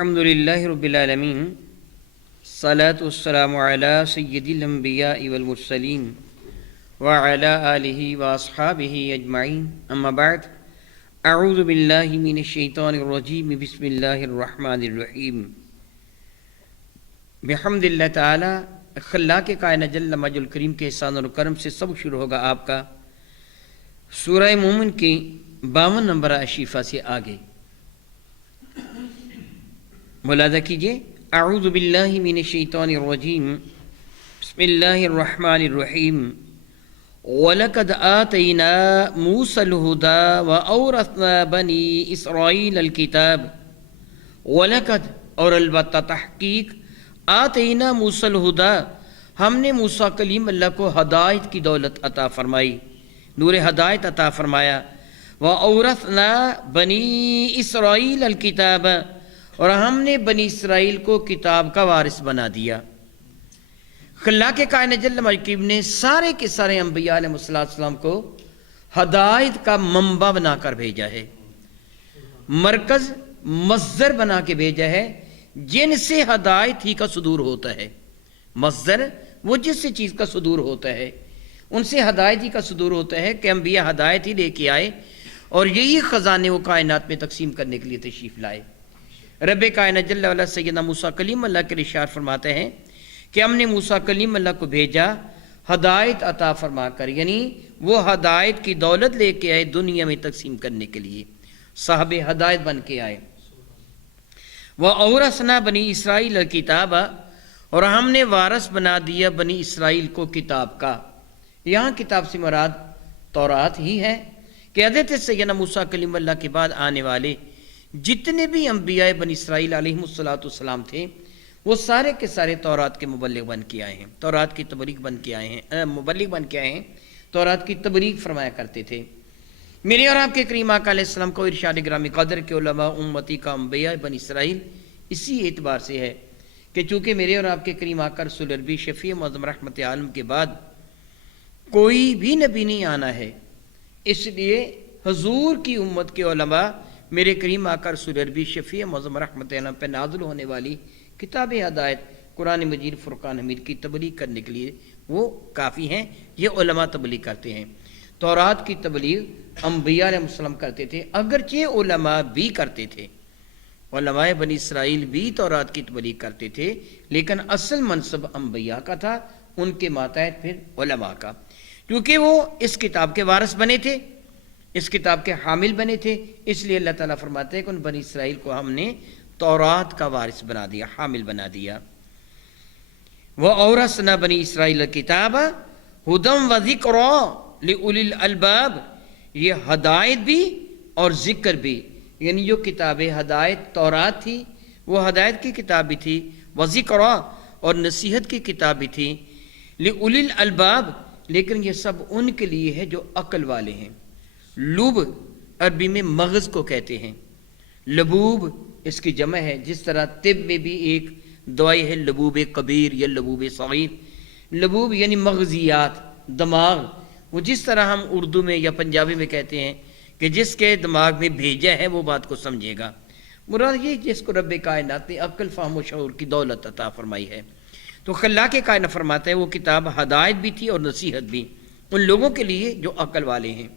الحمدللہ رب العالمین الصلاۃ والسلام علی سید الانبیاء والمرسلین وعلی آلہ واصحابہ اجمعین اما بعد اعوذ باللہ من الشیطان الرجیم بسم اللہ الرحمن الرحیم بحمد اللہ تعالی خلاق کائنات جل مجد الکریم کے احسان و کرم سے سب شروع ہوگا آپ کا سورہ مومن کی 52 نمبر اشیفہ سے آگے ملاحظہ کیجئے اعوذ باللہ من الشیطان الرجیم بسم اللہ الرحمن الرحیم وَلَقَدْ آتَيْنَا مُوسَى الْهُدَى وَأَوْرَثْنَا بَنِي إِسْرَائِيلَ الْكِتَابَ وَلَقَدْ اور البتہ تحقیق آتَيْنَا مُوسَى الْهُدَى ہم نے موسیٰ کلیم اللہ کو ہدایت کی دولت عطا فرمائی، نور ہدایت عطا فرمایا۔ وَأَوْرَثْنَا بَنِي إِسْرَائِيلَ الْكِتَابَ اور ہم نے بنی اسرائیل کو کتاب کا وارث بنا دیا۔ خلاق کائنات جل مجد نے سارے کے سارے انبیاء علیہ السلام کو ہدایت کا منبع بنا کر بھیجا ہے، مرکز مصدر بنا کے بھیجا ہے جن سے ہدایت ہی کا صدور ہوتا ہے۔ مصدر وہ جس سے چیز کا صدور ہوتا ہے، ان سے ہدایت ہی کا صدور ہوتا ہے کہ انبیاء ہدایت ہی لے کے آئے اور یہی خزانے وہ کائنات میں تقسیم کرنے کے لیے تشریف لائے۔ رب کائنات جل وعلا سیدنا موسیٰ کلیم اللہ کے ارشاد فرماتے ہیں کہ ہم نے موسیٰ کلیم اللہ کو بھیجا ہدایت عطا فرما کر، یعنی وہ ہدایت کی دولت لے کے آئے دنیا میں تقسیم کرنے کے لیے، صاحب ہدایت بن کے آئے۔ وَأَوْرَثْنَا بَنِي إِسْرَائِيلَ الْكِتَابَ اور ہم نے وارث بنا دیا بنی اسرائیل کو کتاب کا۔ یہاں کتاب سے مراد تورات ہی ہے کہ حضرت سیدنا موسیٰ کلیم اللہ کے بعد آنے والے جتنے بھی انبیاء بنی اسرائیل علیہ السلام تھے وہ سارے کے سارے تورات کے مبلغ بن کے آئے ہیں، تورات کی تبلیغ بن کے آئے ہیں، مبلغ بن کے آئے ہیں، تورات کی تبلیغ فرمایا کرتے تھے۔ میرے اور آپ کے کریم آقا علیہ السلام کو ارشاد گرامی قدر کے علماء امتی کا انبیاء بنی اسرائیل اسی اعتبار سے ہے کہ چونکہ میرے اور آپ کے کریم آقا رسول عربی شفیع معظم رحمت عالم کے بعد کوئی بھی نبی نہیں آنا ہے، اس لیے حضور کی امت کے علماء میرے کریم آقا رسول عربی شفیع معظم رحمت عالم پہ نازل ہونے والی کتاب ہدایت قرآن مجید فرقان حمید کی تبلیغ کرنے کے لیے وہ کافی ہیں، یہ علماء تبلیغ کرتے ہیں۔ تورات کی تبلیغ انبیاء علیہ السلام کرتے تھے، اگرچہ علماء بھی کرتے تھے، علماء بنی اسرائیل بھی تورات کی تبلیغ کرتے تھے، لیکن اصل منصب انبیاء کا تھا، ان کے ماتحت پھر علماء کا، کیونکہ وہ اس کتاب کے وارث بنے تھے، اس کتاب کے حامل بنے تھے، اس لیے اللہ تعالیٰ فرماتے ہیں کہ ان بنی اسرائیل کو ہم نے تورات کا وارث بنا دیا، حامل بنا دیا۔ وَأَوْرَثْنَا بَنِي إِسْرَائِيلَ الْكِتَابَ هُدًى وَذِكْرًا لِأُولِي الْأَلْبَابِ یہ ہدایت بھی اور ذکر بھی، یعنی جو کتاب ہدایت تورات تھی وہ ہدایت کی کتاب بھی تھی، وَذِكْرًا اور نصیحت کی کتاب بھی تھی، لِأُولِي الْأَلْبَابِ لیکن یہ سب ان کے لیے ہے جو عقل والے ہیں۔ لب عربی میں مغز کو کہتے ہیں، لبوب اس کی جمع ہے، جس طرح طب میں بھی ایک دوائی ہے لبوب کبیر یا لبوب صغیر، لبوب یعنی مغزیات، دماغ، وہ جس طرح ہم اردو میں یا پنجابی میں کہتے ہیں کہ جس کے دماغ میں بھیجا ہے وہ بات کو سمجھے گا، مراد یہ جس کو رب کائنات نے عقل فہم و شعور کی دولت عطا فرمائی ہے۔ تو خلاق کائنات فرماتا ہے وہ کتاب ہدایت بھی تھی اور نصیحت بھی ان لوگوں کے لیے جو عقل والے ہیں،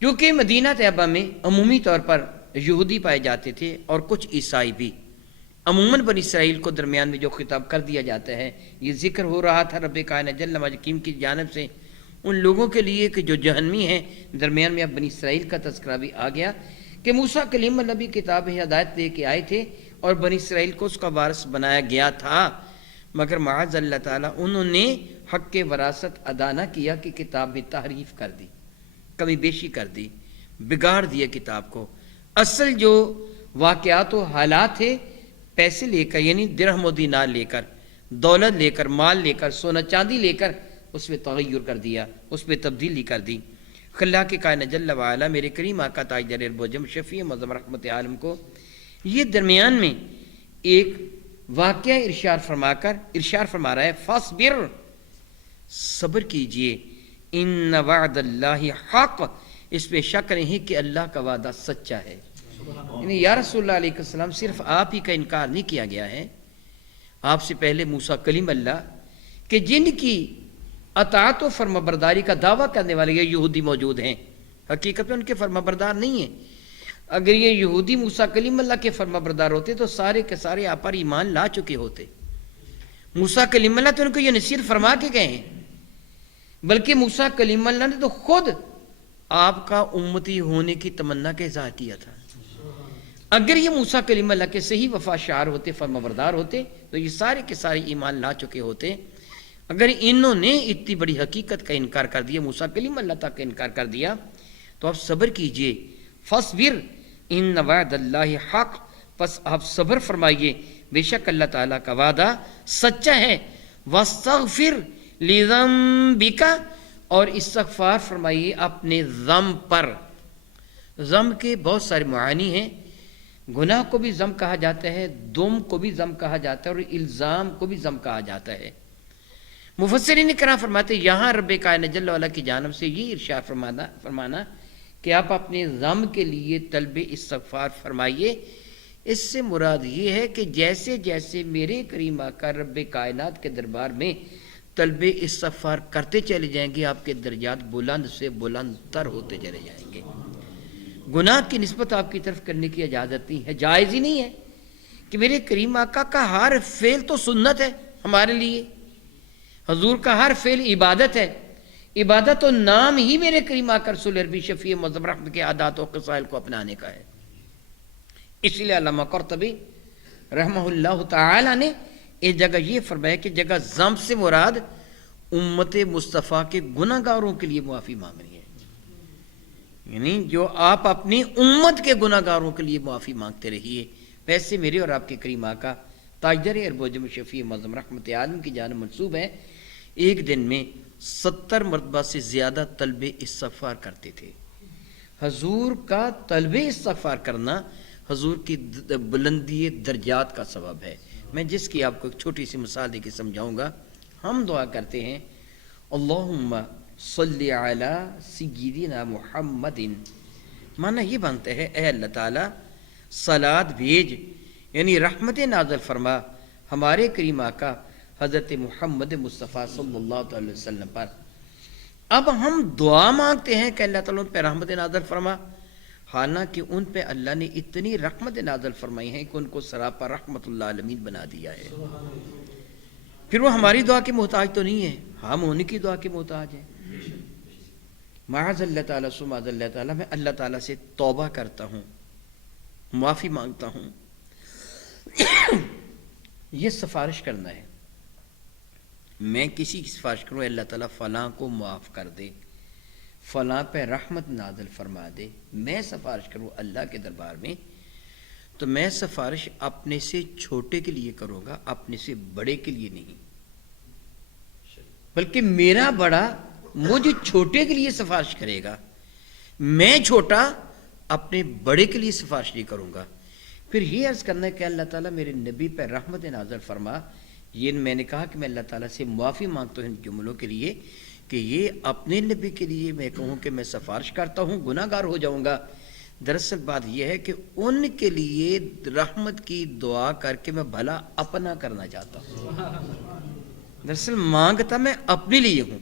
کیونکہ مدینہ طیبہ میں عمومی طور پر یہودی پائے جاتے تھے اور کچھ عیسائی بھی، عموماً بنی اسرائیل کو درمیان میں جو خطاب کر دیا جاتا ہے، یہ ذکر ہو رہا تھا رب کائنات جل مجد کی جانب سے ان لوگوں کے لیے کہ جو جہنمی ہیں، درمیان میں اب بنی اسرائیل کا تذکرہ بھی آ گیا کہ موسیٰ کلیم اللہ بھی کتاب ہدایت لے کے آئے تھے اور بنی اسرائیل کو اس کا وارث بنایا گیا تھا، مگر معاذ اللہ تعالیٰ انہوں نے حق کے وراثت ادا نہ کیا کہ کتاب میں تحریف کر دی، کمی بیشی کر دی، بگاڑ دیا کتاب کو۔ اصل جو واقعات و حالات تھے، پیسے لے کر یعنی درہم و دینار لے کر، دولت لے کر، مال لے کر، سونا چاندی لے کر اس میں تغیر کر دیا، اس میں تبدیلی کر دی۔ خلاق کائنات جل وعلا میرے کریم آقا تاجدار ارب شفیع معظم رحمت عالم کو یہ درمیان میں ایک واقعہ ارشاد فرما رہا ہے، فاصبر صبر کیجئے، ان وعد اللہ حق اس پہ شک نہیں کہ اللہ کا وعدہ سچا ہے۔ یعنی یا رسول اللہ علیہ السلام صرف آپ ہی کا انکار نہیں کیا گیا ہے، آپ سے پہلے موسیٰ کلیم اللہ کہ جن کی اطاعت و فرمانبرداری کا دعویٰ کرنے والے یہ یہودی موجود ہیں، حقیقت میں ان کے فرمانبردار نہیں ہیں۔ اگر یہ یہودی موسیٰ کلیم اللہ کے فرمانبردار ہوتے تو سارے کے سارے آپ پر ایمان لا چکے ہوتے۔ موسیٰ کلیم اللہ تو ان کو یہ نصیحت فرما کے گئے ہیں، بلکہ موسیٰ کلیم اللہ نے تو خود آپ کا امتی ہونے کی تمنا کا اظہار کیا تھا۔ اگر یہ موسیٰ کلیم اللہ کے صحیح وفا شعار ہوتے، فرمانبردار ہوتے، تو یہ سارے کے سارے ایمان لا چکے ہوتے۔ اگر انہوں نے اتنی بڑی حقیقت کا انکار کر دیا، موسیٰ کلیم اللہ تک کا انکار کر دیا، تو آپ صبر کیجئے۔ فَاصْبِرْ إِنَّ وَعْدَ اللَّهِ حَقٌّ، پس آپ صبر فرمائیے، بے شک اللہ تعالیٰ کا وعدہ سچا ہے۔ وَاسْتَغْفِرْ لِذَنبِكَ، اور استغفار فرمائیے اپنے ذنب پر۔ ذنب کے بہت سارے معانی ہیں، گناہ کو بھی ذنب کہا جاتا ہے، دم کو بھی ذنب کہا جاتا ہے، اور الزام کو بھی ذنب کہا جاتا ہے۔ مفسرین کرام فرماتے ہیں یہاں رب کائنات جل وعلا کی جانب سے یہ ارشاد فرمانا کہ آپ اپنے ذنب کے لیے طلب استغفار فرمائیے، اس سے مراد یہ ہے کہ جیسے جیسے میرے کریم آقا رب کائنات کے دربار میں طلب استغفار کرتے چلے جائیں گے، آپ کے درجات بلند سے بلند تر ہوتے چلے جائیں گے۔ گناہ کی نسبت آپ کی طرف کرنے کی اجازت نہیں ہے، جائز ہی نہیں ہے کہ میرے کریم آقا کا ہر فعل تو سنت ہے ہمارے لیے، حضور کا ہر فعل عبادت ہے، عبادت و نام ہی میرے کریم آقا رسول عربی شفیع معظم رحمت کے عادات و قصائل کو اپنانے کا ہے۔ اس لیے علامہ قرطبی رحمہ اللہ تعالی نے ایک جگہ یہ فرمایا کہ جگہ ذنب سے مراد امت مصطفیٰ کے گناہ گاروں کے لیے معافی مانگنی ہے، یعنی جو آپ اپنی امت کے گناہ گاروں کے لیے معافی مانگتے رہیے، ویسے میرے اور آپ کے کریم آقا تاجدار عرب و عجم شفیع معظم رحمت عالم کی جانب منسوب ہے، ایک دن میں 70 مرتبہ سے زیادہ طلب استغفار کرتے تھے۔ حضور کا طلب استغفار کرنا حضور کی بلندی درجات کا سبب ہے۔ میں جس کی آپ کو ایک چھوٹی سی مثال دے کے سمجھاؤں گا، ہم دعا کرتے ہیں اللہم صلی علی سیدنا محمد، معنی یہ بنتا ہے اے اللہ تعالیٰ صلات بھیج، یعنی رحمت نازل فرما ہمارے کریم آقا حضرت محمد مصطفیٰ صلی اللہ علیہ وسلم پر۔ اب ہم دعا مانگتے ہیں کہ اللہ تعالیٰ ان پہ رحمت نازل فرما، حالانکہ ان پہ اللہ نے اتنی رحمت نازل فرمائی ہیں کہ ان کو سراپا رحمت اللہ عالمین بنا دیا ہے۔ پھر وہ ہماری دعا کے محتاج تو نہیں ہے، ہم انہی کی دعا کے محتاج ہیں۔ معاذ اللہ تعالیٰ سماذ اللہ تعالیٰ، میں اللہ تعالیٰ سے توبہ کرتا ہوں، معافی مانگتا ہوں۔ یہ سفارش کرنا ہے، میں کسی کی سفارش کروں اللہ تعالیٰ فلاں کو معاف کر دے، فلاں پہ رحمت نازل فرما دے، میں سفارش کروں اللہ کے دربار میں، تو میں سفارش اپنے سے چھوٹے کے لیے کروں گا، اپنے سے بڑے کے لیے نہیں، بلکہ میرا بڑا مجھ چھوٹے کے لیے سفارش کرے گا، میں چھوٹا اپنے بڑے کے لیے سفارش نہیں کروں گا۔ پھر یہ عرض کرنا ہے کہ اللہ تعالیٰ میرے نبی پہ رحمت نازل فرما، یہ میں نے کہا کہ میں اللہ تعالیٰ سے معافی مانگتا ہوں ان جملوں کے لیے کہ یہ اپنے نبی کے لیے میں کہوں کہ میں سفارش کرتا ہوں، گناہ گار ہو جاؤں گا۔ دراصل بات یہ ہے کہ ان کے لیے رحمت کی دعا کر کے میں بھلا اپنا کرنا چاہتا ہوں، دراصل مانگتا میں اپنے لیے ہوں۔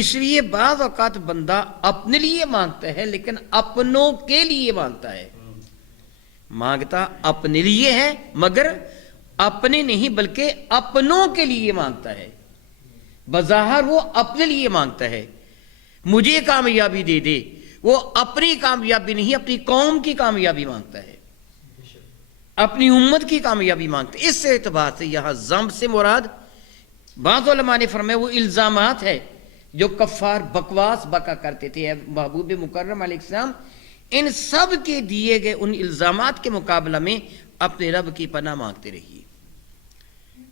اس لیے بعض اوقات بندہ اپنے لیے مانگتا ہے لیکن اپنوں کے لیے مانگتا ہے، مانگتا اپنے لیے ہے مگر اپنے نہیں بلکہ اپنوں کے لیے مانگتا ہے، بظاہر وہ اپنے لیے مانگتا ہے مجھے کامیابی دے دے، وہ اپنی کامیابی نہیں اپنی قوم کی کامیابی مانگتا ہے، اپنی امت کی کامیابی مانگتا ہے۔ اس اعتبار سے یہاں ذنب سے مراد بعض علماء نے فرمایا وہ الزامات ہے جو کفار بکواس بکا کرتے تھے، محبوب مکرم علیہ السلام ان سب کے دیے گئے ان الزامات کے مقابلہ میں اپنے رب کی پناہ مانگتے رہیے۔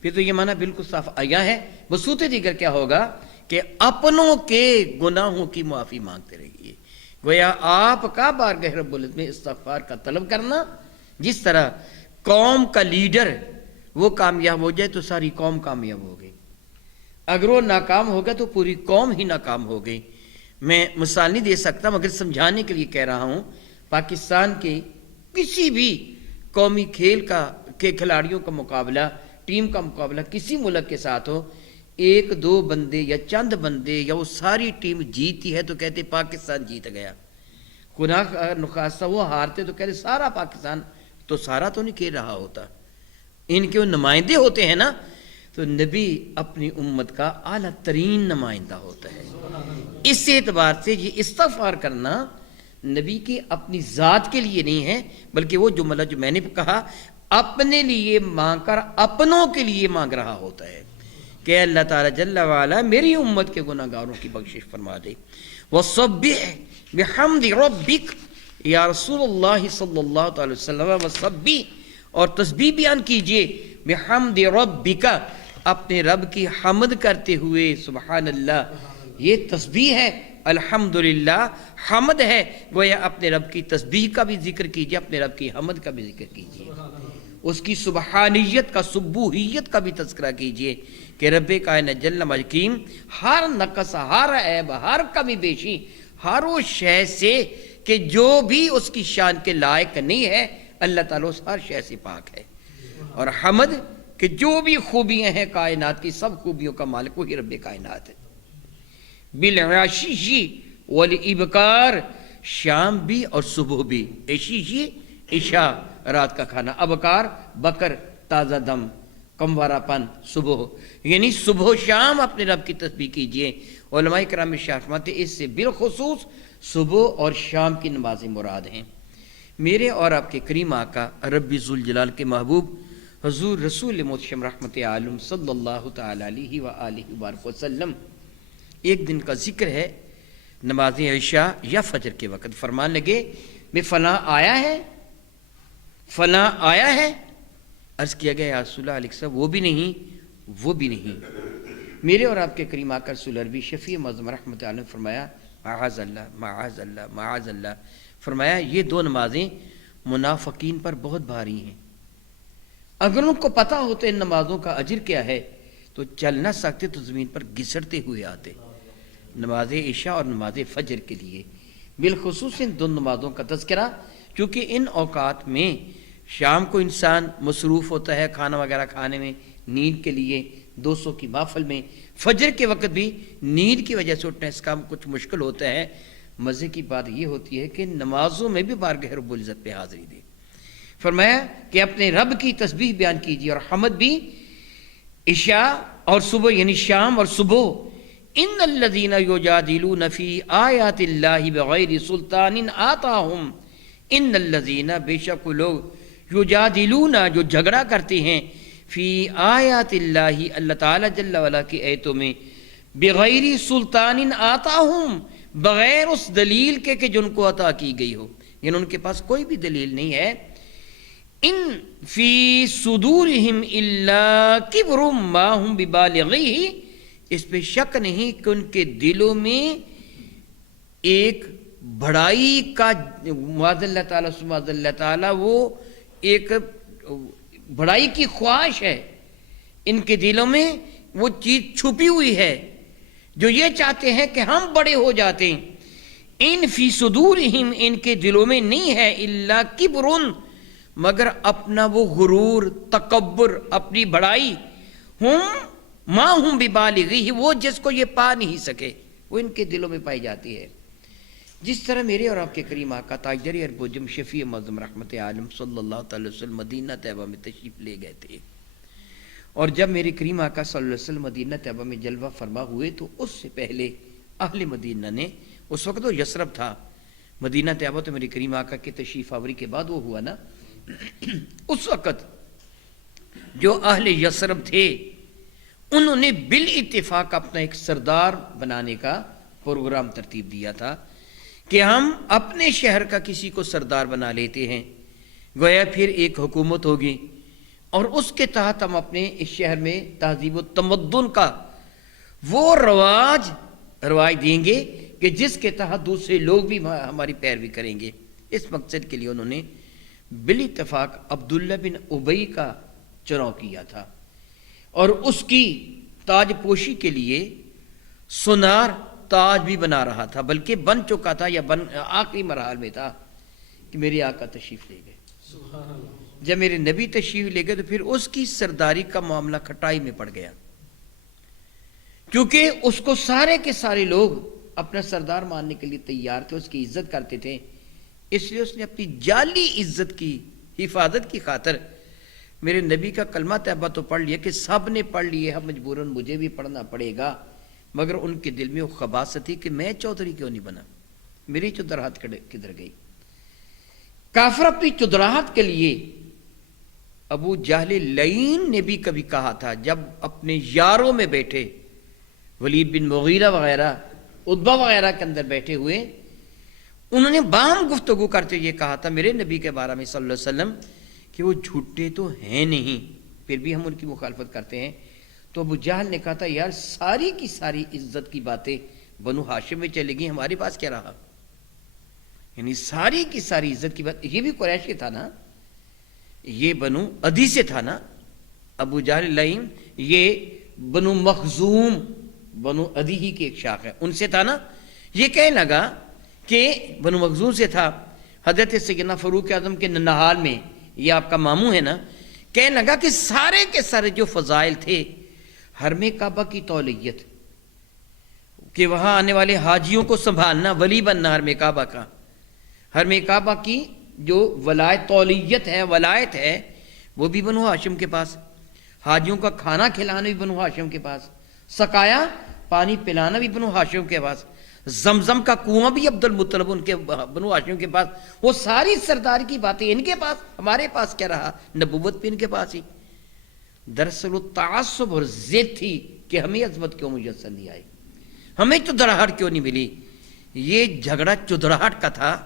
پھر تو یہ معنی بالکل صاف آیا ہے، بصورت دیگر کیا ہوگا کہ اپنوں کے گناہوں کی معافی مانگتے رہیے۔ گویا آپ کا بارگاہ رب العزت میں استغفار کا طلب کرنا، جس طرح قوم کا لیڈر وہ کامیاب ہو جائے تو ساری قوم کامیاب ہو گئی، اگر وہ ناکام ہو گیا تو پوری قوم ہی ناکام ہو گئی۔ میں مثال نہیں دے سکتا مگر سمجھانے کے لیے کہہ رہا ہوں، پاکستان کے کسی بھی قومی کھیل کے کھلاڑیوں کا مقابلہ، ٹیم کا مقابلہ کسی ملک کے ساتھ ہو، ایک دو بندے یا چند بندے یا وہ ساری ٹیم جیتی ہے تو کہتے پاکستان جیت گیا، خدا نخواستہ وہ ہارتے تو کہتے سارا پاکستان، تو سارا تو نہیں کھیل رہا ہوتا، ان کے وہ نمائندے ہوتے ہیں نا. تو نبی اپنی امت کا اعلیٰ ترین نمائندہ ہوتا ہے. اس اعتبار سے یہ استغفار کرنا نبی کی اپنی ذات کے لیے نہیں ہے، بلکہ وہ جملہ جو میں نے کہا اپنے لیے مانگ کر اپنوں کے لیے مانگ رہا ہوتا ہے کہ اللہ تعالیٰ جل وعلا میری امت کے گناہ گاروں کی بخشش فرما دے. وَصَبِّحْ بِحَمْدِ رَبِّكَ، یا رسول اللہ صلی اللہ تعالی وسلم وَصَبِّحْ، اور تسبیح بیان کیجئے، بِحَمْدِ رَبِّكَ، اپنے رب کی حمد کرتے ہوئے. سبحان اللہ، یہ تسبیح ہے، الحمدللہ حمد ہے، گویا اپنے رب کی تسبیح کا بھی ذکر کیجئے، اپنے رب کی حمد کا بھی ذکر کیجئے، اس کی سبحانیت کا، سبوحیت کا بھی تذکرہ کیجئے کہ رب کائنات جل مجکیم ہر نقص، ہر عیب، ہر کمی بیشی، ہر وہ شے سے کہ جو بھی اس کی شان کے لائق نہیں ہے، اللہ تعالیٰ اس ہر شے سے پاک ہے. اور حمد کہ جو بھی خوبیاں ہیں کائنات کی، سب خوبیوں کا مالک وہی رب کائنات ہے. بالعشی والابکار، شام بھی اور صبح بھی. عشی عشاء رات کا کھانا، ابکار بکر تازہ دم کموارہ پن، صبح یعنی صبح و شام اپنے رب کی تسبیح کیجئے. علماء کرام ارشاد فرماتے ہیں اس سے بالخصوص صبح اور شام کی نمازیں مراد ہیں. میرے اور آپ کے کریم آقا رب ذوالجلال کے محبوب حضور رسول محتشم رحمت عالم صلی اللہ تعالی علیہ وآلہ وبارک وسلم ایک دن کا ذکر ہے نماز عشاء یا فجر کے وقت، فرمان لگے میں فلاں آیا ہے، فلاں آیا ہے. عرض کیا گیا یا رسول اللہ علیہ وسلم وہ بھی نہیں، وہ بھی نہیں. میرے اور آپ کے کریم آقا رسول عربی شفیع معظم رحمت عالم فرمایا معاذ اللہ معاذ اللہ معاذ اللہ، فرمایا یہ دو نمازیں منافقین پر بہت بھاری ہیں، اگر ان کو پتہ ہوتا ان نمازوں کا اجر کیا ہے تو چل نہ سکتے تو زمین پر گھسڑتے ہوئے آتے. نماز عشاء اور نماز فجر کے لیے بالخصوص ان دو نمازوں کا تذکرہ، چونکہ ان اوقات میں شام کو انسان مصروف ہوتا ہے کھانا وغیرہ کھانے میں، نیند کے لیے، دوستوں کی محفل میں. فجر کے وقت بھی نیند کی وجہ سے اٹھنا اس کا کچھ مشکل ہوتا ہے. مزے کی بات یہ ہوتی ہے کہ نمازوں میں بھی بارگاہ رب العزت پہ حاضری دے. فرمایا کہ اپنے رب کی تسبیح بیان کیجیے اور حمد بھی عشاء اور صبح یعنی شام اور صبح. ان الذین یجادلون فی آیات اللہ بغیر سلطان آتاہم، ان الذین بے شک لوگ یجادلون جو جھگڑا کرتے ہیں، فی آیات اللہ اللہ تعالیٰ جل وعلا کی آیتوں میں، بغیر سلطان آتاہم بغیر اس دلیل کے کہ جن کو عطا کی گئی ہو، یعنی ان کے پاس کوئی بھی دلیل نہیں ہے. ان فی صدورہم الا کبر ما ہم ببالغیہ، اس پہ شک نہیں کہ ان کے دلوں میں ایک بڑائی کا معاذ اللہ تعالیٰ سبحان اللہ تعالیٰ وہ ایک بڑائی کی خواہش ہے، ان کے دلوں میں وہ چیز چھپی ہوئی ہے جو یہ چاہتے ہیں کہ ہم بڑے ہو جاتے ہیں. ان فی صدورہم ان کے دلوں میں نہیں ہے الا کبرن مگر اپنا وہ غرور، تکبر، اپنی بڑائی، ہم ما ہم ببالغیہ وہ جس کو یہ پا نہیں سکے وہ ان کے دلوں میں پائی جاتی ہے. جس طرح میرے اور آپ کے کریم آقا تاجدار ارب و جم شفیع معظم رحمت عالم صلی اللہ تعالی وسلم مدینہ طیبہ میں تشریف لے گئے تھے، اور جب میرے کریم آقا صلی اللہ علیہ وسلم مدینہ طیبہ میں جلوہ فرما ہوئے تو اس سے پہلے اہل مدینہ نے، اس وقت وہ یثرب تھا، مدینہ طیبہ تو میرے کریم آقا کے تشریف آوری کے بعد وہ ہوا نا. اس وقت جو اہل یثرب تھے انہوں نے بالاتفاق اپنا ایک سردار بنانے کا پروگرام ترتیب دیا تھا کہ ہم اپنے شہر کا کسی کو سردار بنا لیتے ہیں، گویا پھر ایک حکومت ہوگی اور اس کے تحت ہم اپنے اس شہر میں تہذیب و تمدن کا وہ رواج دیں گے کہ جس کے تحت دوسرے لوگ بھی ہماری پیروی کریں گے. اس مقصد کے لیے انہوں نے بالاتفاق عبداللہ بن ابی کا چناؤ کیا تھا اور اس کی تاج پوشی کے لیے سونار تاج بھی بنا رہا تھا، بلکہ بن چکا تھا یا آخری مرحلے میں تھا کہ میرے آقا تشریف لے گئے. جب میرے نبی تشریف لے گئے تو پھر اس کی سرداری کا معاملہ کھٹائی میں پڑ گیا، کیونکہ اس کو سارے کے سارے لوگ اپنا سردار ماننے کے لیے تیار تھے، اس کی عزت کرتے تھے، اس لیے اس نے اپنی جعلی عزت کی حفاظت کی خاطر میرے نبی کا کلمہ طیبہ تو پڑھ لیا کہ سب نے پڑھ لیے، اب مجبوراً مجھے بھی پڑھنا پڑے گا، مگر ان کے دل میں وہ خباثت تھی کہ میں چودھری کیوں نہیں بنا، میری چودراہٹ کدھر گئی۔ کافر اپنی چودراہٹ کے لیے ابو جہل لعین نے بھی کبھی کہا تھا، جب اپنے یاروں میں بیٹھے، ولید بن مغیرہ وغیرہ، عتبہ وغیرہ کے اندر بیٹھے ہوئے، انہوں نے باہم گفتگو کرتے یہ کہا تھا میرے نبی کے بارے میں صلی اللہ علیہ وسلم کہ وہ جھوٹے تو ہیں نہیں، پھر بھی ہم ان کی مخالفت کرتے ہیں۔ تو ابو جہل نے کہا تھا یار ساری کی ساری عزت کی باتیں بنو ہاشم میں چلے گی، ہمارے پاس کیا رہا؟ یعنی ساری کی ساری عزت کی بات، یہ بھی قریش کے تھا نا، یہ بنو عدی سے تھا نا، ابو جہل لعین یہ بنو مخزوم بنو عدی ہی کی ایک شاخ ہے، ان سے تھا نا۔ یہ کہنے لگا کہ بنو مخزوم سے تھا، حضرت سیدنا فاروق اعظم کے ننہال میں، یہ آپ کا ماموں ہے نا، کہنے لگا کہ سارے کے سارے جو فضائل تھے، حرم کعبہ کی تولیت، کہ وہاں آنے والے حاجیوں کو سنبھالنا، ولی بننا حرم کعبہ کا، حرم کعبہ کی جو ولایت تولیت ہے، ولایت ہے، وہ بھی بنو ہاشم کے پاس، حاجیوں کا کھانا کھلانا بھی بنو ہاشم کے پاس، سقایا پانی پلانا بھی بنو ہاشم کے پاس، زمزم کا کنواں بھی عبد المطلب ان کے بنو ہاشم کے پاس، وہ ساری سردار کی باتیں ان کے پاس، ہمارے پاس کیا رہا؟ نبوت بھی ان کے پاس ہی۔ دراصل تعصب اور ضد تھی کہ ہمیں عظمت کیوں میسر نہیں آئی، ہمیں چودراہٹ کیوں نہیں ملی۔ یہ جھگڑا چودراہٹ کا تھا،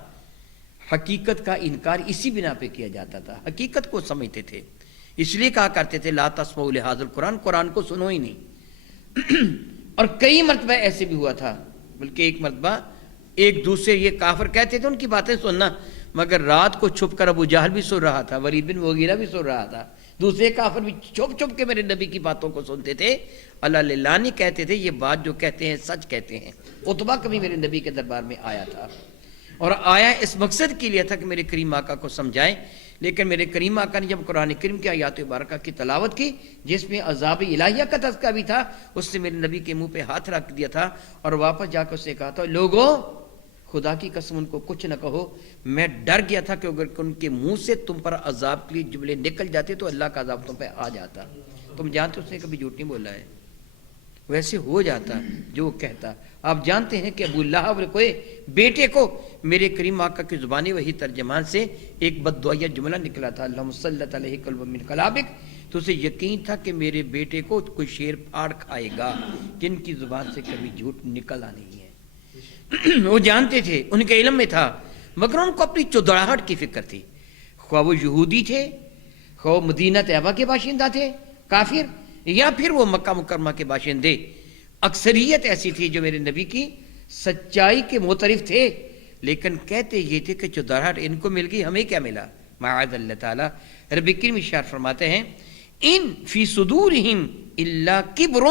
حقیقت کا انکار اسی بنا پہ کیا جاتا تھا، حقیقت کو سمجھتے تھے، اس لیے کہا کرتے تھے لا تسمعوا لہذا القرآن، قرآن کو سنو ہی نہیں۔ اور کئی مرتبہ ایسے بھی ہوا تھا، بلکہ ایک مرتبہ ایک دوسرے یہ کافر کہتے تھے ان کی باتیں سننا، مگر رات کو چھپ کر ابو جہل بھی سن رہا تھا، ولید بن مغیرہ بھی سن رہا تھا، دوسرے کافر بھی چھپ چھپ کے میرے نبی کی باتوں کو سنتے تھے۔ اللہ للانی کہتے تھے یہ بات جو کہتے ہیں سچ کہتے ہیں۔ عتبہ کبھی میرے نبی کے دربار میں آیا تھا، اور آیا اس مقصد کے لیے تھا کہ میرے کریم آقا کو سمجھائیں، لیکن میرے کریم آقا نے جب قرآن کریم کی آیات مبارکہ کی تلاوت کی جس میں عذاب الہیہ کا تذکرہ بھی تھا، اس سے میرے نبی کے منہ پہ ہاتھ رکھ دیا تھا اور واپس جا کر اس سے کہا تھا لوگوں خدا کی قسم ان کو کچھ نہ کہو، میں ڈر گیا تھا کہ اگر ان کے منہ سے تم پر عذاب کے لیے جملے نکل جاتے تو اللہ کا عذاب تم پہ آ جاتا۔ تم جانتے اس نے کبھی جھوٹ نہیں بولا ہے، ویسے ہو جاتا جو کہتا۔ آپ جانتے ہیں کہ ابو لہب کوئی بیٹے کو میرے کریم آقا کی زبانی وہی ترجمان سے ایک بددعائیہ جملہ نکلا تھا، اللہم صلی علیہ قلب من کلابک، تو اسے یقین تھا کہ میرے بیٹے کو کوئی شیر پھاڑ کھائے گا، جن کی زبان سے کبھی جھوٹ نکلا نہیں ہے۔ وہ جانتے تھے، ان کے علم میں تھا، مگر ان کو اپنی چودراہٹ کی فکر تھی، خواہ وہ یہودی تھے، خواہ مدینہ طیبہ کے باشندہ تھے کافر، یا پھر وہ مکہ مکرمہ کے باشندے، اکثریت ایسی تھی جو میرے نبی کی سچائی کے معترف تھے، لیکن کہتے یہ تھے کہ چودراہٹ ان کو مل گئی، ہمیں کیا ملا؟ معاذ اللہ تعالیٰ۔ رب کریم ارشاد فرماتے ہیں ان فی صدورہم الا کبر،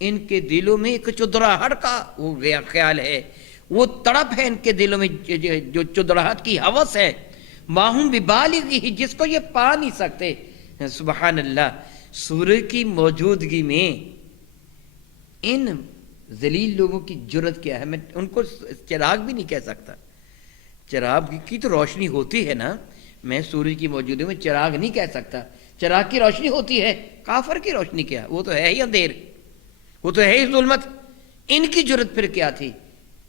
ان کے دلوں میں ایک چودراہٹ کا وہ خیال ہے، وہ تڑپ ہے ان کے دلوں میں جو چودراہٹ کی ہوس ہے، ماہم ببالغہ، جس کو یہ پا نہیں سکتے۔ سبحان اللہ، سورج کی موجودگی میں ان ذلیل لوگوں کی جرت کیا ہے، میں ان کو چراغ بھی نہیں کہہ سکتا، چراغ کی تو روشنی ہوتی ہے نا، میں سورج کی موجودگی میں چراغ نہیں کہہ سکتا، چراغ کی روشنی ہوتی ہے، کافر کی روشنی کیا، وہ تو ہے ہی اندھیر، وہ تو ہے ہی ظلمت۔ ان کی جرت پھر کیا تھی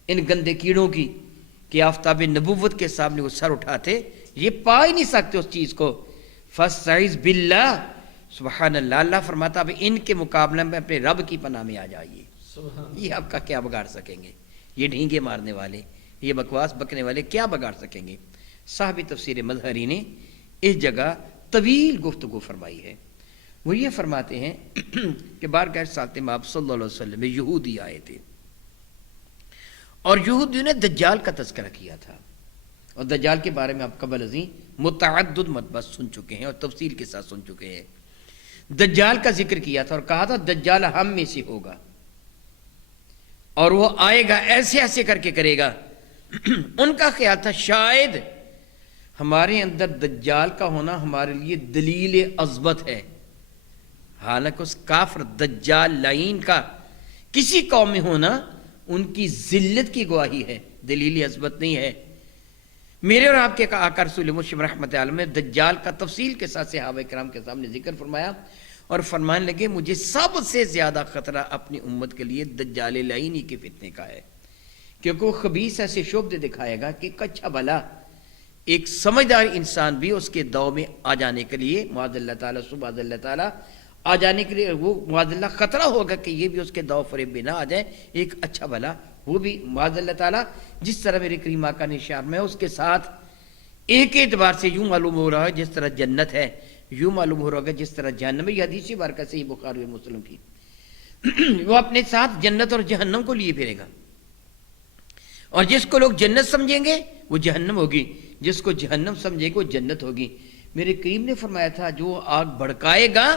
ان گندے کیڑوں کی کہ آفتاب نبوت کے سامنے وہ سر اٹھاتے، یہ پا ہی نہیں سکتے اس چیز کو۔ فاستعذ باللہ، سبحان اللہ، اللہ فرماتا اب ان کے مقابلے میں اپنے رب کی پناہ میں آ جائیے، یہ آپ کا کیا بگاڑ سکیں گے، یہ ڈھینگے مارنے والے، یہ بکواس بکنے والے کیا بگاڑ سکیں گے۔ صاحب تفسیر مظہری نے اس جگہ طویل گفتگو فرمائی ہے، وہ یہ فرماتے ہیں کہ بارگاہ ساتھ آپ صلی اللہ علیہ وسلم میں یہودی آئے تھے، اور یہودیوں نے دجال کا تذکرہ کیا تھا، اور دجال کے بارے میں آپ قبل ازیں متعدد مرتبہ سن چکے ہیں اور تفصیل کے ساتھ سن چکے ہیں۔ دجال کا ذکر کیا تھا اور کہا تھا دجال ہم میں سے ہوگا، اور وہ آئے گا ایسے ایسے کر کے کرے گا۔ ان کا خیال تھا شاید ہمارے اندر دجال کا ہونا ہمارے لیے دلیل عظمت ہے، حالانکہ اس کافر دجال لعین کا کسی قوم میں ہونا ان کی ذلت کی گواہی ہے، دلیل عظمت نہیں ہے۔ میرے اور آپ کے آقا رسول مشرف رحمت عالم نے دجال کا تفصیل کے ساتھ صحابہ کرام کے سامنے ذکر فرمایا اور فرمانے لگے مجھے سب سے زیادہ خطرہ اپنی امت کے لیے دجال لعینی کے فتنے کا ہے، کیونکہ وہ خبیث ایسے شعبے دکھائے گا کہ کچھا بھلا ایک سمجھدار انسان بھی اس کے دو میں آ جانے کے لیے معاذ اللہ تعالیٰ سبحان اللہ تعالیٰ آ جانے کے لیے وہ معاذ اللہ خطرہ ہوگا کہ یہ بھی اس کے دو فریب میں نہ آ جائے، ایک اچھا بھلا وہ بھی معاذ اللہ تعالیٰ جس طرح میرے کریم آقا نے اشارہ میں اس کے ساتھ ایک اعتبار سے یوں معلوم ہو رہا ہے جس طرح جنت ہے، یوں معلوم ہو رہا ہے جس طرح جہنم ہے۔ یہ حدیث بارکہ صحیح بخاری اور مسلم کی وہ اپنے ساتھ جنت اور جہنم کو لیے پھرے گا، اور جس کو لوگ جنت سمجھیں گے وہ جہنم ہوگی، جس کو جہنم سمجھے گے وہ جنت ہوگی۔ میرے کریم نے فرمایا تھا جو آگ بھڑکائے گا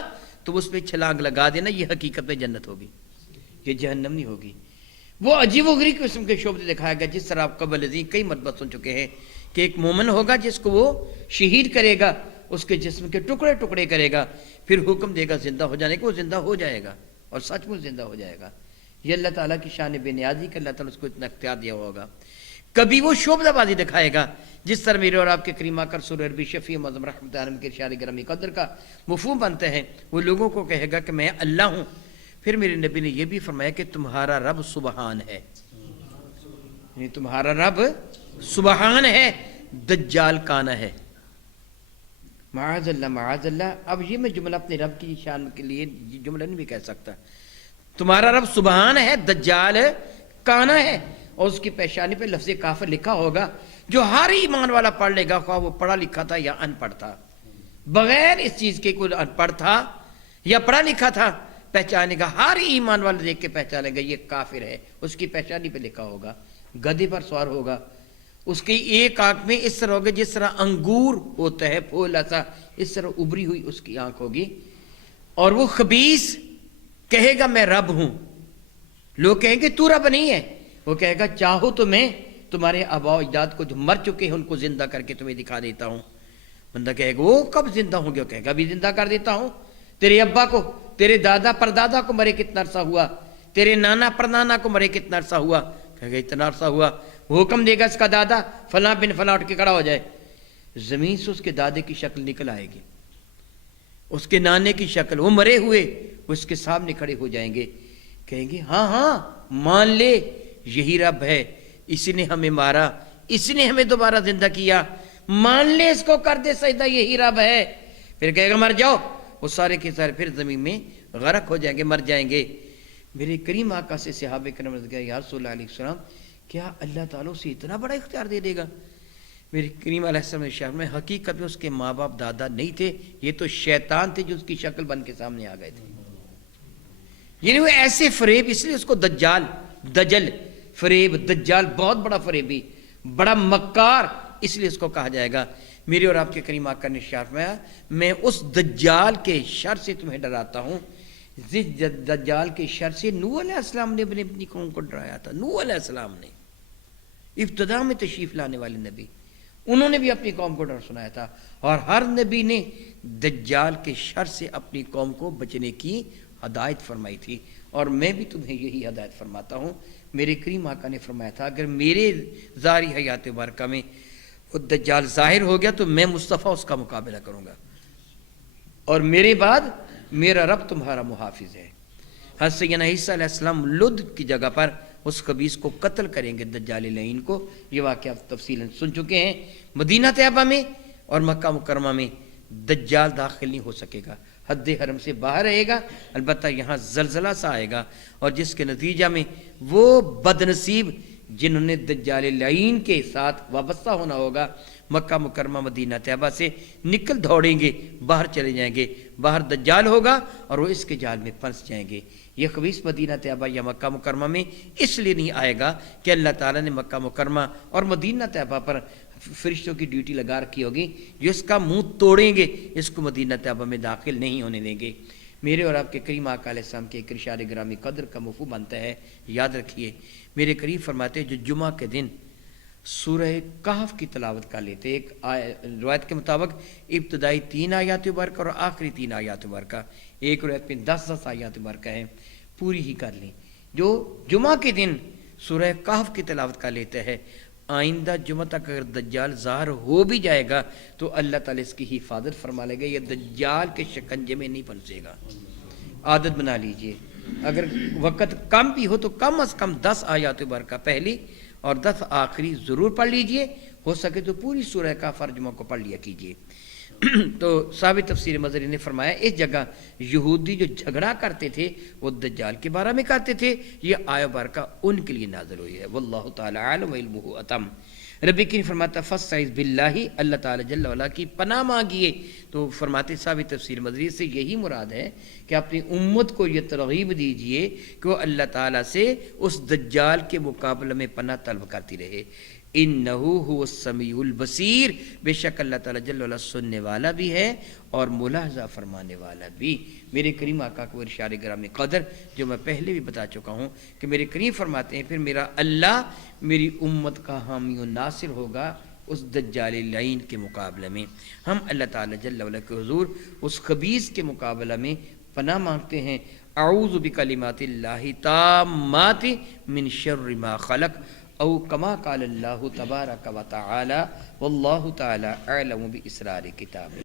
تو اس پہ چھلانگ لگا دینا، یہ حقیقت میں جنت ہوگی، یہ جہنم نہیں ہوگی۔ وہ عجیب و غریب قسم کے شعبے دکھایا گیا، جس طرح آپ قبل ازیں کئی مرتبہ سن چکے ہیں کہ ایک مومن ہوگا جس کو وہ شہید کرے گا، اس کے جسم کے ٹکڑے ٹکڑے کرے گا، پھر حکم دے گا زندہ ہو جانے کو، وہ زندہ ہو جائے گا اور سچ مچ زندہ ہو جائے گا۔ یہ اللہ تعالیٰ کی شان بے نیازی کہ اللہ تعالیٰ اس کو اتنا اختیار دیا ہوگا۔ کبھی وہ شعبہ بازی دکھائے گا جس طرح میرے اور آپ کے کریم آقا رسول عربی شفیع معظم رحمت عالم کے ارشاد گرامی قدر کا مفہوم بنتے ہیں، وہ لوگوں کو کہے گا کہ میں اللہ ہوں۔ پھر میرے نبی نے یہ بھی فرمایا کہ تمہارا رب سبحان ہے، یعنی تمہارا رب سبحان ہے، دجال کانا ہے، معاذ اللہ معاذ اللہ۔ اب یہ میں جملہ اپنے رب کی شان کے لیے جملہ نہیں بھی کہہ سکتا، تمہارا رب سبحان ہے، دجال کانا ہے، اور اس کی پیشانی پہ لفظ کافر لکھا ہوگا، جو ہر ایمان والا پڑھ لے گا، خواہ وہ پڑھا لکھا تھا یا ان پڑھ تھا، بغیر اس چیز کے کوئی ان پڑھ تھا یا پڑھا لکھا تھا، پہچانے گا، ہر ایمان والا دیکھ کے پہچانے گا یہ کافر ہے، اس کی پیشانی پہ لکھا ہوگا، گدھے پر سوار ہوگا، اس کی ایک آنکھ میں اس طرح ہوگا جس طرح انگور ہوتا ہے پھول ایسا، اس طرح ابری ہوئی اس کی آنکھ ہوگی، اور وہ خبیث کہے گا میں رب ہوں۔ لوگ کہیں گے تو رب نہیں ہے، وہ کہے گا چاہو تو میں تمہارے آباء و اجداد کو جو مر چکے ہیں ان کو زندہ کر کے تمہیں دکھا دیتا ہوں۔ بندہ کہے گا وہ کب زندہ ہوں گے؟ وہ کہے گا بھی زندہ کر دیتا ہوں، تیرے ابا کو، تیرے دادا پردادا کو مرے کتنا عرصہ ہوا، تیرے نانا پردانا کو مرے کتنا عرصہ ہوا، کہے گا اتنا عرصہ ہوا، وہ حکم دے گا اس کا دادا فلاں بن فلاں اٹھ کے کھڑا ہو جائے، زمین سے اس کے دادے کی شکل نکل آئے گی، اس کے نانے کی شکل، وہ مرے ہوئے وہ اس کے سامنے کھڑے ہو جائیں گے، کہیں گے ہاں ہاں مان لے یہی رب ہے، اس نے ہمیں مارا، اس نے ہمیں دوبارہ زندہ کیا، مان لے اس کو کر دے سجدہ، یہی رب ہے۔ پھر کہے گا مر جاؤ، وہ سارے کے سارے پھر زمین میں غرق ہو جائیں گے، مر جائیں گے۔ میرے کریم آقا سے صحابہ کرام نے کہا یا رسول اللہ علیہ السلام کیا اللہ تعالیٰ اسے اتنا بڑا اختیار دے دے گا؟ میرے کریم علیہ السلام نے شہر میں حقیقت میں اس کے ماں باپ دادا نہیں تھے، یہ تو شیطان تھے جو اس کی شکل بن کے سامنے آ گئے تھے، یعنی وہ ایسے فریب، اس لیے اس کو دجال، دجل فریب، دجال بہت بڑا فریبی، بڑا مکار، اس لیے اس کو کہا جائے گا۔ میرے اور آپ کے کریم آقا نے ارشاد فرمایا میں اس دجال کے شر سے تمہیں ڈراتا ہوں، جس دجال کے شر سے نوح علیہ السلام نے اپنی قوم کو ڈرایا تھا۔ نوح علیہ السلام نے ابتدا میں تشریف لانے والے نبی، انہوں نے بھی اپنی قوم کو ڈر سنایا تھا، اور ہر نبی نے دجال کے شر سے اپنی قوم کو بچنے کی ہدایت فرمائی تھی، اور میں بھی تمہیں یہی ہدایت فرماتا ہوں۔ میرے کریم آقا نے فرمایا تھا اگر میرے ظاہری حیات مبارکہ میں وہ دجال ظاہر ہو گیا تو میں مصطفیٰ اس کا مقابلہ کروں گا، اور میرے بعد میرا رب تمہارا محافظ ہے۔ حضرت سیدنا عیسیٰ علیہ السلام لد کی جگہ پر اس خبیث کو قتل کریں گے، دجال لعین کو، یہ واقعہ تفصیلاً سن چکے ہیں۔ مدینہ طیبہ میں اور مکہ مکرمہ میں دجال داخل نہیں ہو سکے گا، حد حرم سے باہر رہے گا، البتہ یہاں زلزلہ سا آئے گا، اور جس کے نتیجہ میں وہ بد نصیب جنہوں نے دجال لعین کے ساتھ وابستہ ہونا ہوگا، مکہ مکرمہ مدینہ طیبہ سے نکل دوڑیں گے، باہر چلے جائیں گے، باہر دجال ہوگا اور وہ اس کے جال میں پھنس جائیں گے۔ یہ خبیث مدینہ طیبہ یا مکہ مکرمہ میں اس لیے نہیں آئے گا کہ اللہ تعالیٰ نے مکہ مکرمہ اور مدینہ طیبہ پر فرشتوں کی ڈیوٹی لگا رکھی ہوگی جو اس کا منہ توڑیں گے، اس کو مدینہ طیبہ میں داخل نہیں ہونے دیں گے۔ میرے اور آپ کے کریم آقا علیہ السلام کے ایک ارشاد گرامی قدر کا مفہوم بنتا ہے، یاد رکھیے۔ میرے کریم فرماتے ہیں جو جمعہ کے دن سورہ کہف کی تلاوت کر لیتے. ایک روایت کے مطابق ابتدائی 3 آیات مبارکہ اور آخری 3 آیات مبارکہ، ایک روایت میں 10 آیات مبارکہ ہیں، پوری ہی کر لیں. جو جمعہ کے دن سورہ کہف کی تلاوت کر لیتا ہے، آئندہ جمعہ تک اگر دجال ظاہر ہو بھی جائے گا تو اللہ تعالیٰ اس کی حفاظت فرما لے گا، یہ دجال کے شکنجے میں نہیں پھنسے گا. عادت بنا لیجئے، اگر وقت کم بھی ہو تو کم از کم 10 آیات مبارکہ پہلی اور 10 آخری ضرور پڑھ لیجئے، ہو سکے تو پوری سورہ کہف ہر جمعہ کو پڑھ لیا کیجئے. تو صاحب تفسیر مظہری نے فرمایا اس جگہ یہودی جو جھگڑا کرتے تھے وہ دجال کے بارے میں کرتے تھے، یہ آیہ مبارکہ ان کے لیے نازل ہوئی ہے. واللہ تعالی عالم علمہ اتم. رب کریم فرماتا فاستعذ باللہ، اللہ تعالی جل وعلا کی پناہ مانگیے. تو فرماتے صاحب تفسیر مظہری سے یہی مراد ہے کہ اپنی امت کو یہ ترغیب دیجئے کہ وہ اللہ تعالیٰ سے اس دجال کے مقابلے میں پناہ طلب کرتی رہے. انہو هو السمیع البصیر، بے شک اللہ تعالیٰ جل وعلا سننے والا بھی ہے اور ملاحظہ فرمانے والا بھی. میرے کریم آقا کو ارشاد گرامی قدر جو میں پہلے بھی بتا چکا ہوں کہ میرے کریم فرماتے ہیں پھر میرا اللہ میری امت کا حامی و ناصر ہوگا اس دجال لعین کے مقابلے میں. ہم اللہ تعالیٰ جل وعلا کے حضور اس خبیث کے مقابلہ میں پناہ مانگتے ہیں. اعوذ بکلمات اللہ تامات من شر ما خلق، او کما قال اللہ تبارک و تعالی، واللہ تعالی اعلم باسرار کتاب.